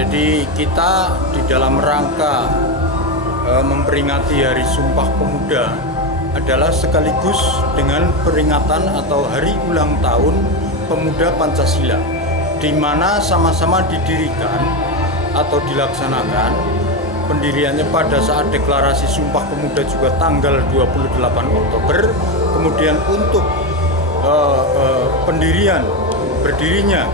Jadi kita di dalam rangka memperingati Hari Sumpah Pemuda adalah sekaligus dengan peringatan atau hari ulang tahun Pemuda Pancasila, di mana sama-sama didirikan atau dilaksanakan pendiriannya pada saat deklarasi Sumpah Pemuda juga tanggal 28 Oktober, kemudian untuk berdirinya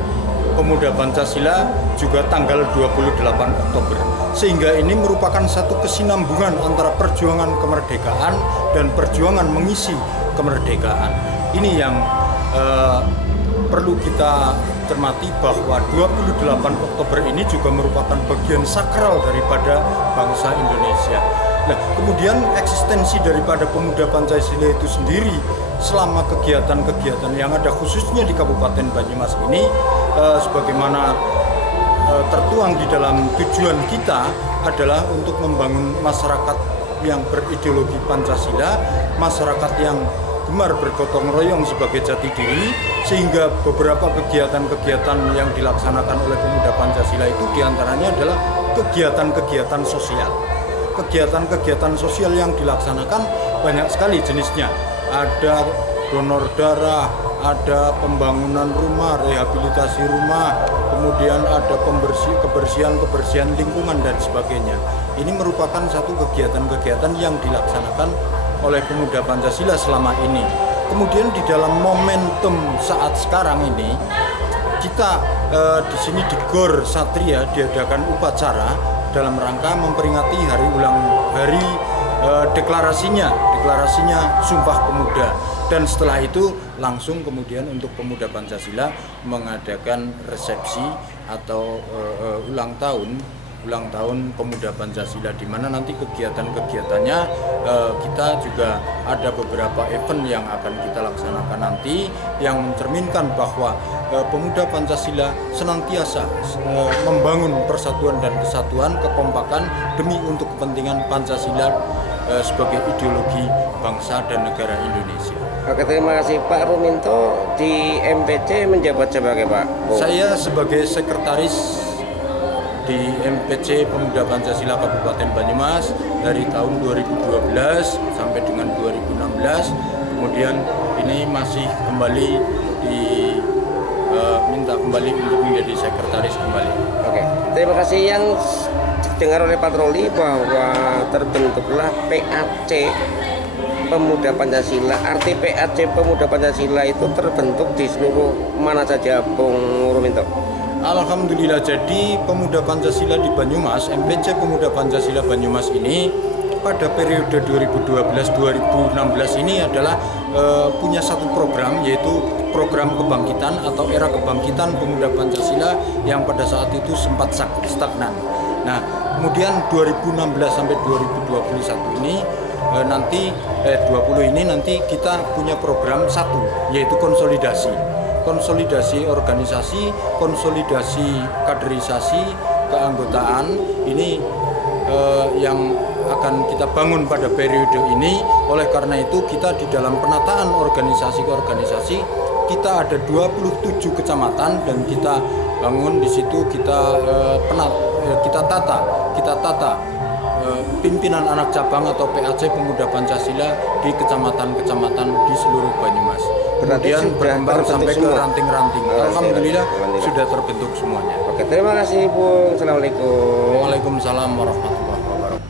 Pemuda Pancasila juga tanggal 28 Oktober. Sehingga ini merupakan satu kesinambungan antara perjuangan kemerdekaan dan perjuangan mengisi kemerdekaan. Ini yang perlu kita cermati, bahwa 28 Oktober ini juga merupakan bagian sakral daripada bangsa Indonesia. Nah, kemudian eksistensi daripada Pemuda Pancasila itu sendiri selama kegiatan-kegiatan yang ada khususnya di Kabupaten Banyumas ini, sebagaimana tertuang di dalam tujuan kita adalah untuk membangun masyarakat yang berideologi Pancasila, masyarakat yang gemar bergotong royong sebagai jati diri, sehingga beberapa kegiatan-kegiatan yang dilaksanakan oleh Pemuda Pancasila itu diantaranya adalah kegiatan-kegiatan sosial. Kegiatan-kegiatan sosial yang dilaksanakan banyak sekali jenisnya. Ada donor darah, ada pembangunan rumah, rehabilitasi rumah, kemudian ada kebersihan lingkungan dan sebagainya. Ini merupakan satu kegiatan-kegiatan yang dilaksanakan oleh Pemuda Pancasila selama ini. Kemudian di dalam momentum saat sekarang ini, kita di sini di Gor Satria diadakan upacara dalam rangka memperingati hari deklarasinya Sumpah Pemuda. Dan setelah itu langsung kemudian untuk Pemuda Pancasila mengadakan resepsi atau ulang tahun Pemuda Pancasila, di mana nanti kegiatan-kegiatannya kita juga ada beberapa event yang akan kita laksanakan nanti, yang mencerminkan bahwa Pemuda Pancasila senantiasa membangun persatuan dan kesatuan, kekompakan demi untuk kepentingan Pancasila sebagai ideologi bangsa dan negara Indonesia. Oke, terima kasih Pak Ruminto. Di MPC menjabat sebagai Pak? Saya sebagai sekretaris di MPC Pemuda Pancasila Kabupaten Banyumas dari tahun 2012 sampai dengan 2016. Kemudian ini masih kembali minta kembali untuk menjadi sekretaris kembali. Oke, terima kasih. Yang didengar oleh patroli bahwa terbentuklah PAC Pemuda Pancasila. Arti PAC Pemuda Pancasila itu terbentuk di seluruh mana saja, Bung Ruminto? Alhamdulillah, jadi Pemuda Pancasila di Banyumas, MPC Pemuda Pancasila Banyumas ini pada periode 2012-2016 ini adalah punya satu program, yaitu program kebangkitan atau era kebangkitan Pemuda Pancasila yang pada saat itu sempat stagnan. Nah, kemudian 2016 sampai 2021 ini nanti 20 ini nanti kita punya program satu, yaitu konsolidasi organisasi, konsolidasi kaderisasi, keanggotaan. Ini yang akan kita bangun pada periode ini. Oleh karena itu kita di dalam penataan organisasi kita ada 27 kecamatan dan kita bangun di situ, kita tata pimpinan anak cabang atau PAC Pemuda Pancasila di kecamatan-kecamatan di seluruh Banyumas. Kemudian berkembang sampai ke ranting-ranting. Alhamdulillah sudah terbentuk semuanya. Oke, terima kasih Bung. Assalamualaikum. Waalaikumsalam warahmatullahi wabarakatuh.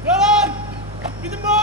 Jalan! Ditembak!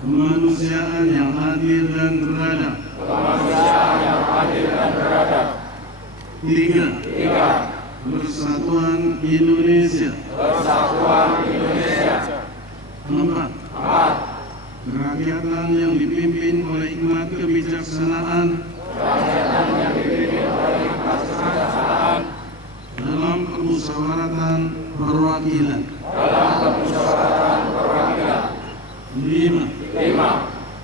Kemanusiaan yang adil dan beradab. Tiga. Persatuan Indonesia. Empat. Kerakyatan yang dipimpin oleh hikmat kebijaksanaan dalam permusyawaratan perwakilan. Lima.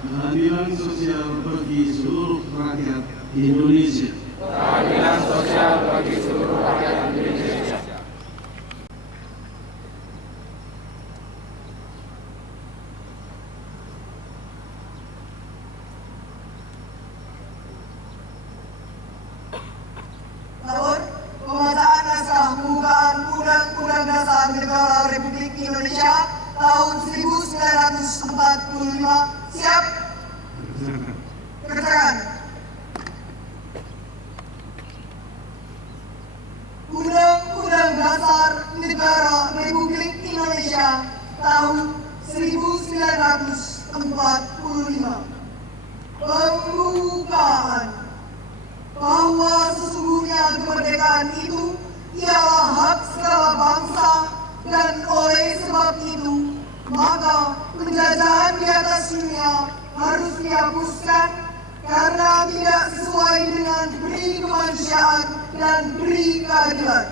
Keadilan sosial bagi seluruh rakyat Indonesia. Namun, pembacaan naskah pembukaan Undang-Undang Dasar Negara Republik Indonesia tahun 1945. Siap? Kerjakan. Undang-Undang Dasar Negara Republik Indonesia tahun 1945. Pembukaan. Bahwa sesungguhnya kemerdekaan itu ialah hak segala bangsa, dan oleh sebab itu maka penjajahan di atas dunia harus dihapuskan karena tidak sesuai dengan peri kemanusiaan dan peri keadilan.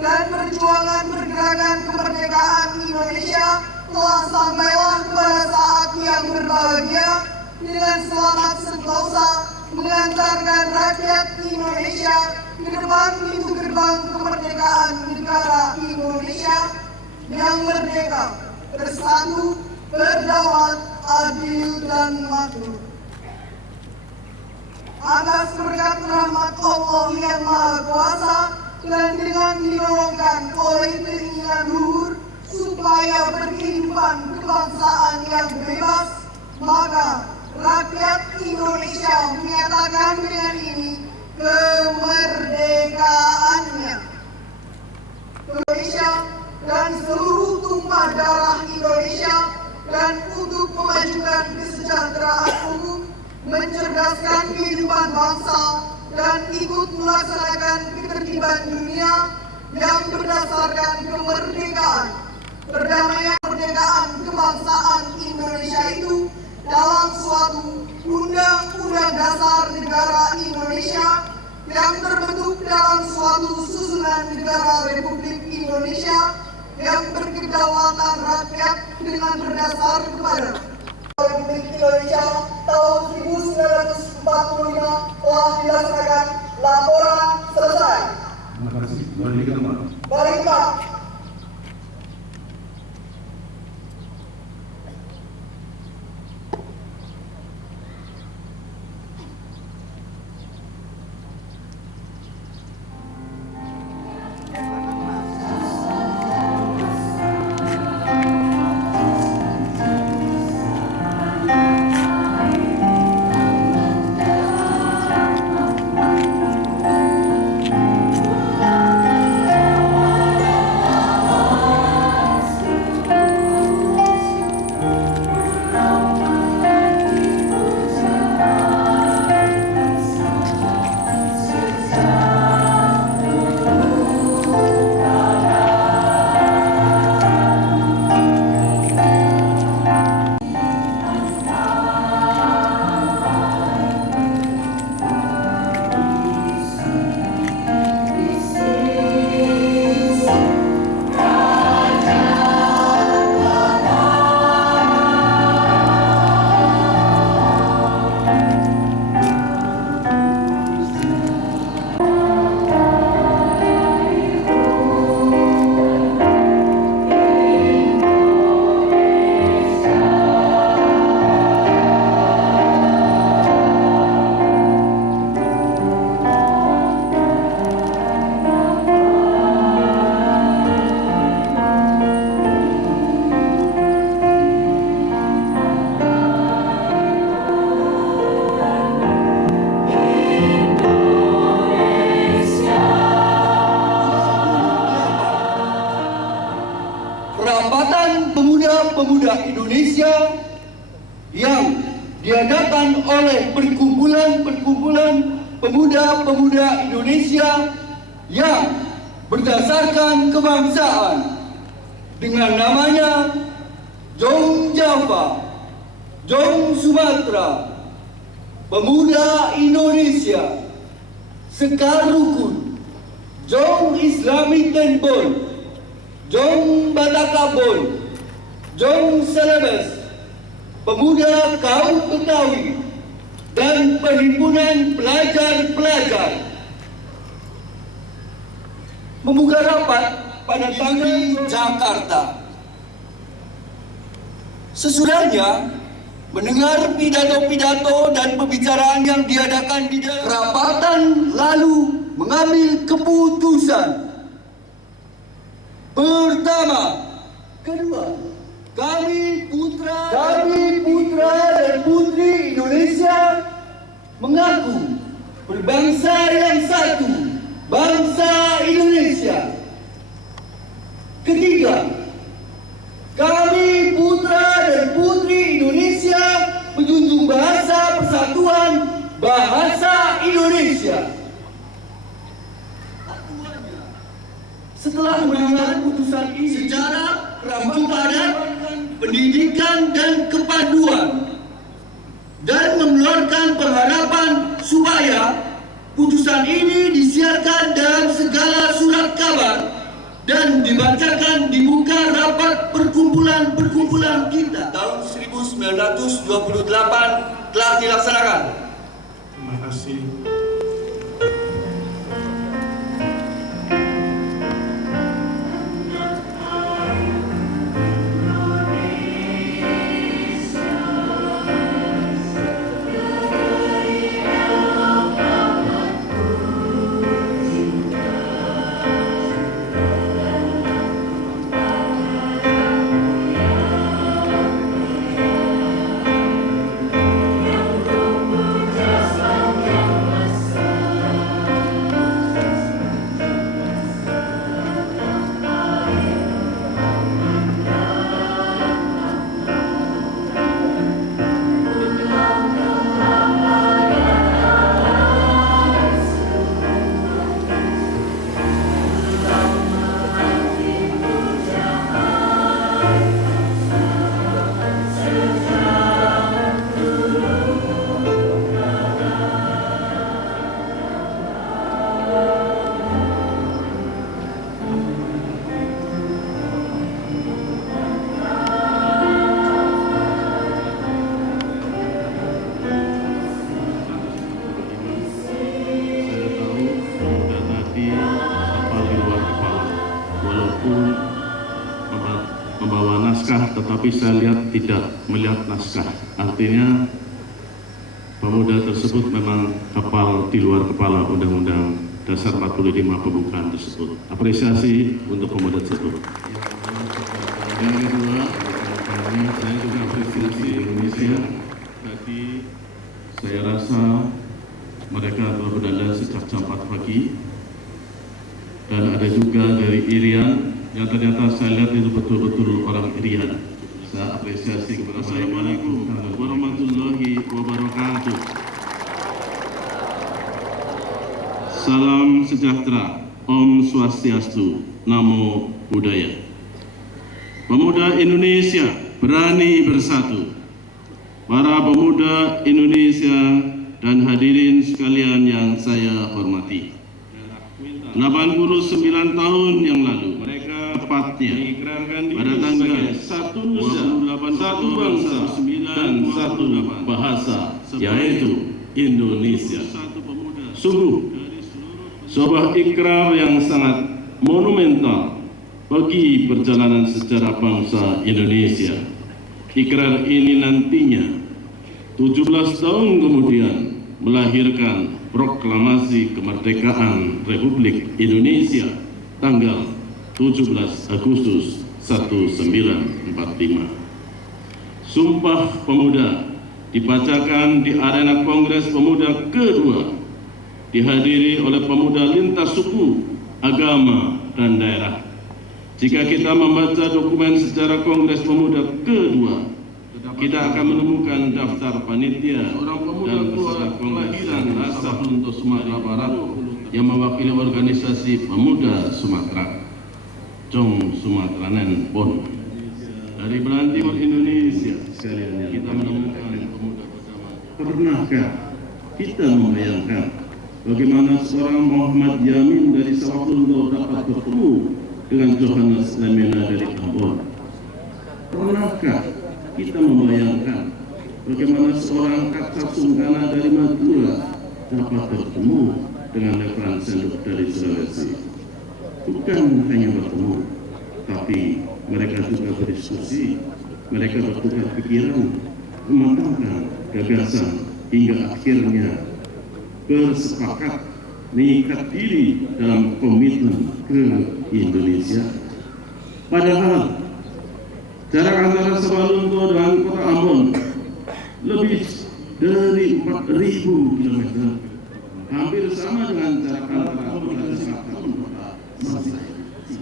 Dan perjuangan pergerakan kemerdekaan Indonesia telah sampailah kepada saat yang berbahagia dengan selamat sentosa mengantarkan rakyat Indonesia ke depan pintu gerbang kemerdekaan negara Indonesia yang merdeka, bersatu, berdaulat, adil, dan makmur. Atas berkat rahmat Allah yang Maha Kuasa dan dengan didorongkan oleh keinginan luhur supaya berkehidupan kebangsaan yang bebas, maka rakyat Indonesia menyatakan dengan ini kemerdekaannya. Indonesia dan seluruh tumpah darah Indonesia, dan untuk memajukan kesejahteraan umum, mencerdaskan kehidupan bangsa, dan ikut melaksanakan ketertiban dunia yang berdasarkan kemerdekaan, perdamaian kemerdekaan kebangsaan Indonesia itu dalam suatu Undang-Undang Dasar Negara Indonesia yang terbentuk dalam suatu susunan negara Republik Indonesia yang berkedaulatan rakyat dengan berdasar kepada Republik Indonesia tahun 1945 telah dilaksanakan. Laporan selesai. Terima kasih. Balik ke tempat. Balik Pak. Perambatan pemuda-pemuda Indonesia yang diadakan oleh perkumpulan-perkumpulan pemuda-pemuda Indonesia yang berdasarkan kebangsaan dengan namanya Jong Java, Jong Sumatera, Pemuda Indonesia, Sekar Rukun, Jong Islamic Temple, Jong Batakabon, Jong Celebes, Pemuda Kaum Betawi, dan Perhimpunan Pelajar-Pelajar membuka rapat pada tanggal Jakarta. Sesudahnya mendengar pidato-pidato dan pembicaraan yang diadakan di dalam rapatan, lalu mengambil keputusan. Pertama, kedua, kami putra dan putri Indonesia mengaku berbangsa yang satu, bangsa Indonesia. Ketiga, kami putra dan putri Indonesia menjunjung bahasa persatuan, bahasa Indonesia. Setelah mendengar putusan ini secara ramah padat, pendidikan dan kepaduan, dan mengeluarkan pengharapan supaya putusan ini disiarkan dalam segala surat kabar dan dibacakan di muka rapat perkumpulan-perkumpulan kita tahun 1928 telah dilaksanakan. Terima kasih. membawa naskah, tetapi saya lihat tidak melihat naskah. Artinya pemuda tersebut memang hafal di luar kepala Undang-Undang Dasar 45 pembukaan tersebut. Apresiasi untuk pemuda tersebut. Yang kedua, saya juga apresiasi Indonesia. Tadi saya rasa mereka telah berdandan sejak jam 4 pagi. Dan ada juga dari Irian yang ternyata saya lihat itu betul-betul orang Irian. Saya apresiasi kepada mereka. Assalamualaikum warahmatullahi wabarakatuh. Salam sejahtera, Om Swastiastu, Namo Buddhaya. Pemuda Indonesia berani bersatu. Para pemuda Indonesia dan hadirin sekalian yang saya hormati. 89 tahun yang lalu, mereka tepatnya pada tanggal 1 Nusa, 1 bangsa, dan 1 bahasa, yaitu Indonesia. Sungguh, sebuah ikrar yang sangat monumental bagi perjalanan sejarah bangsa Indonesia. Ikrar ini nantinya 17 tahun kemudian melahirkan Proklamasi Kemerdekaan Republik Indonesia tanggal 17 Agustus 1945. Sumpah Pemuda dibacakan di arena Kongres Pemuda kedua, dihadiri oleh pemuda lintas suku, agama, dan daerah. Jika kita membaca dokumen sejarah Kongres Pemuda kedua, kita akan menemukan daftar panitia dan peserta Kongres dan Rasa untuk Sumatera Barat yang mewakili organisasi Pemuda Sumatera, Jong Sumatranen Pon. Dari belahan timur Indonesia sekalian kita menemukan pemuda pertama. Pernahkah kita membayangkan bagaimana seorang Muhammad Yamin dari Sawalunto dapat bertemu dengan Johannes Lemena dari Ambon? Pernahkah kita membayangkan bagaimana seorang Kakak Sungkana dari Madura dapat bertemu dengan Letnan Senduk dari Sulawesi? Bukan hanya bertemu, tapi mereka juga berdiskusi, mereka bertukar pikiran, mematangkan gagasan, hingga akhirnya bersepakat mengikat diri dalam komitmen ke Indonesia. Padahal jarak antara Sawalunto dan kota Ambon lebih dari 4.000 km, hampir sama dengan jarak antara kota Jakarta dan kota Masih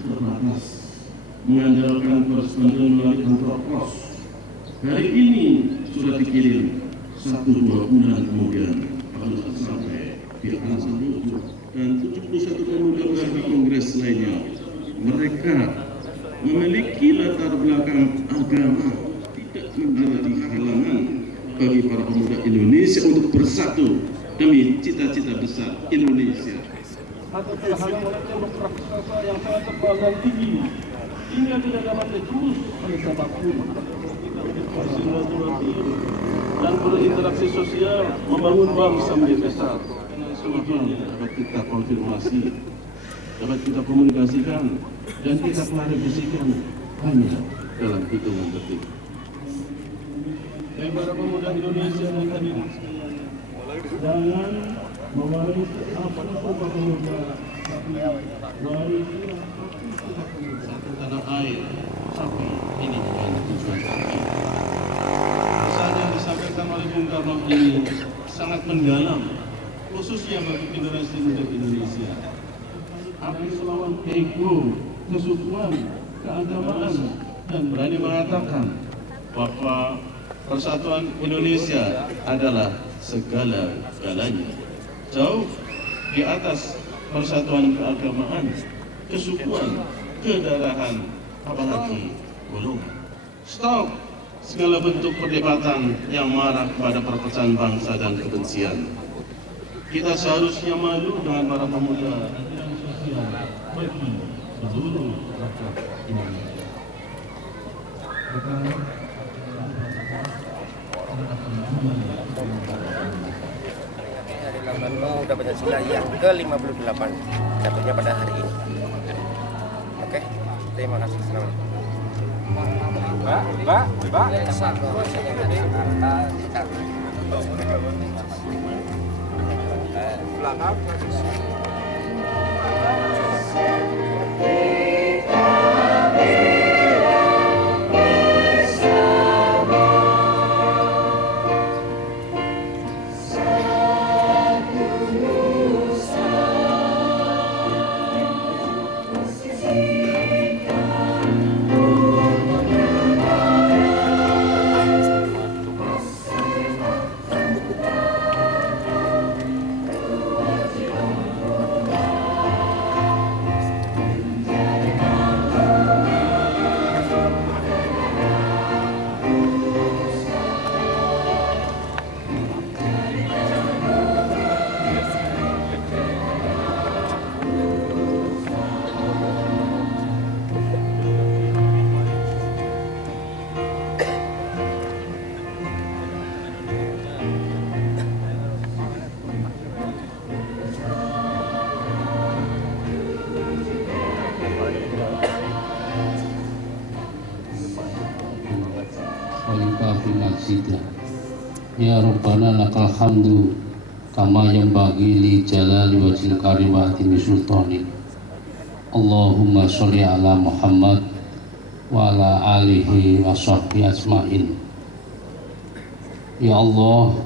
terbatas. Mengandalkan koresponden melalui kantor pos. Hari ini sudah dikirim 1-2 bulan kemudian baru sampai di Al-Saluju dan 71 pemuda lagi kongres lainnya. Mereka memiliki latar belakang agama, tidak menjadi halangan bagi para pemuda Indonesia untuk bersatu demi cita-cita besar Indonesia. Atau terhalang oleh tembok raksasa yang sangat tebal dan tinggi hingga tidak dapat ditembus oleh siapapun. Bersilaturahmi dan berinteraksi sosial membangun bangsa menjadi besar. Dengan sebagainya dapat kita konfirmasi, dapat kita komunikasikan, dan kita klarifikasikan hanya dalam hitungan detik. Para pemuda Indonesia dan hadirin sekalian, jangan mewarisi apa pemuda, tapi warisi satu tanah air, tapi ini bukan tujuan kami. Pesan yang disampaikan oleh Bung Karno ini sangat mendalam, khususnya bagi generasi muda Indonesia. Habis melawan ego, kesukuan, keagamaan, dan berani mengatakan bahwa persatuan Indonesia adalah segala-galanya. Jauh di atas persatuan keagamaan, kesukuan, kedaerahan, apalagi golongan. Stop segala bentuk perdebatan yang marah pada perpecahan bangsa dan kebencian. Kita seharusnya malu dengan para pemuda bagi seluruh rakyat Indonesia. Hari Ulang Pemuda Pancasila yang ke-58 jatuhnya pada hari ini. Oke, terima kasih. Assalamualaikum. Ya Rabbana lakal hamdu kama yanbaghi li jalali wajhil karim wa atimi sultani. Allahumma sholli ala Muhammad wa ala alihi wa sahbihi asma'in. Ya Allah,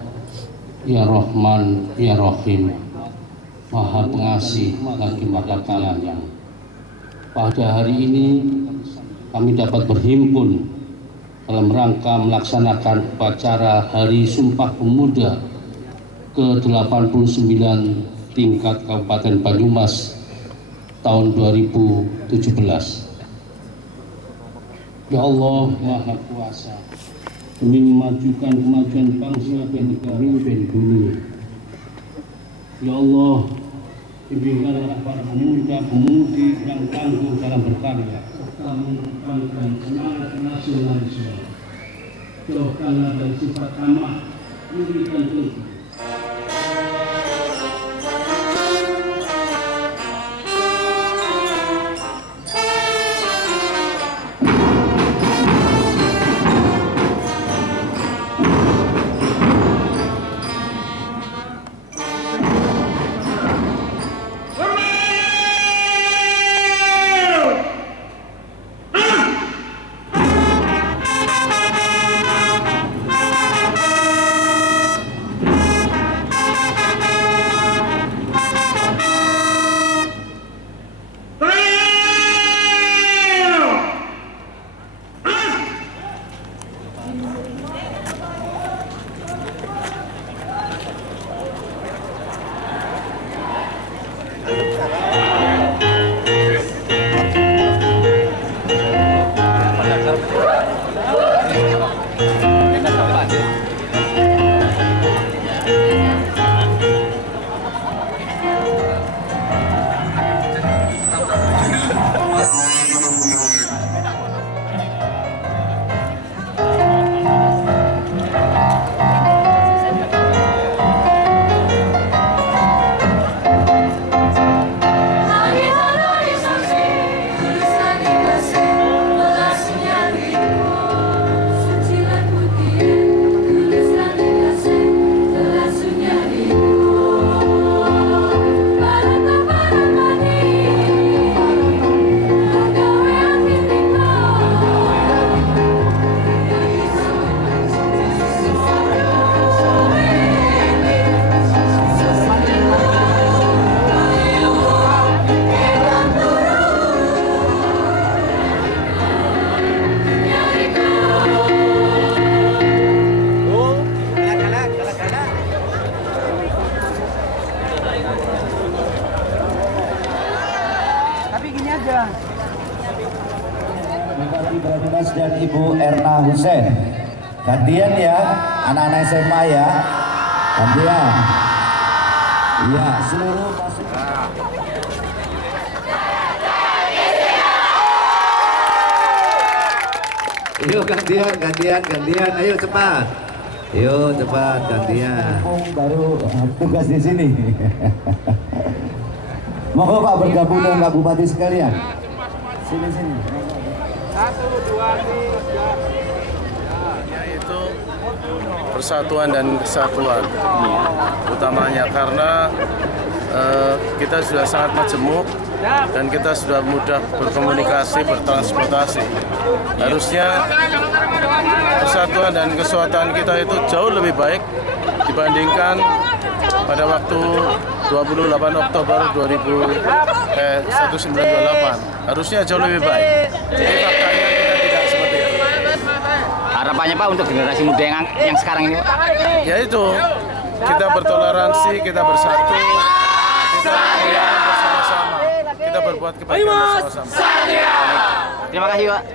Ya Rahman, Ya Rahim, Maha Pengasih lagi Maha Penyayang. Pada hari ini kami dapat berhimpun dalam rangka melaksanakan upacara Hari Sumpah Pemuda ke-89 tingkat Kabupaten Banyumas tahun 2017. Ya Allah Maha Kuasa, demi memajukan kemajuan bangsa dan negara dulu. Ya Allah, bimbingkanlah para pemuda-pemudi yang tangguh dalam berkarya serta mengembangkan semangat nasionalisme. Jauhkanlah dari sifat ramah, iri dan dengki. Mas dan Ibu Erna Hussein. Gantian ya, anak-anak SMA ya. Gantian. Iya, seluruh pasukan. Yuk gantian. Ayo cepat. Yuk cepat gantian. Baru tugas di sini. Monggo Pak bergabung dengan Pak Bupati sekalian. Sini. 1, 2, 3. itu persatuan dan kesatuan utamanya karena kita sudah sangat majemuk dan kita sudah mudah berkomunikasi, bertransportasi. Harusnya persatuan dan kesatuan kita itu jauh lebih baik dibandingkan pada waktu 28 Oktober 1928. Harusnya jauh lebih baik. Jadi faktanya kita tidak seperti itu. Harapannya Pak untuk generasi muda yang sekarang ini Pak? Yaitu kita bertoleransi, kita bersatu, kita bersama-sama, kita berbuat kebaikan bersama-sama. Terima kasih Pak.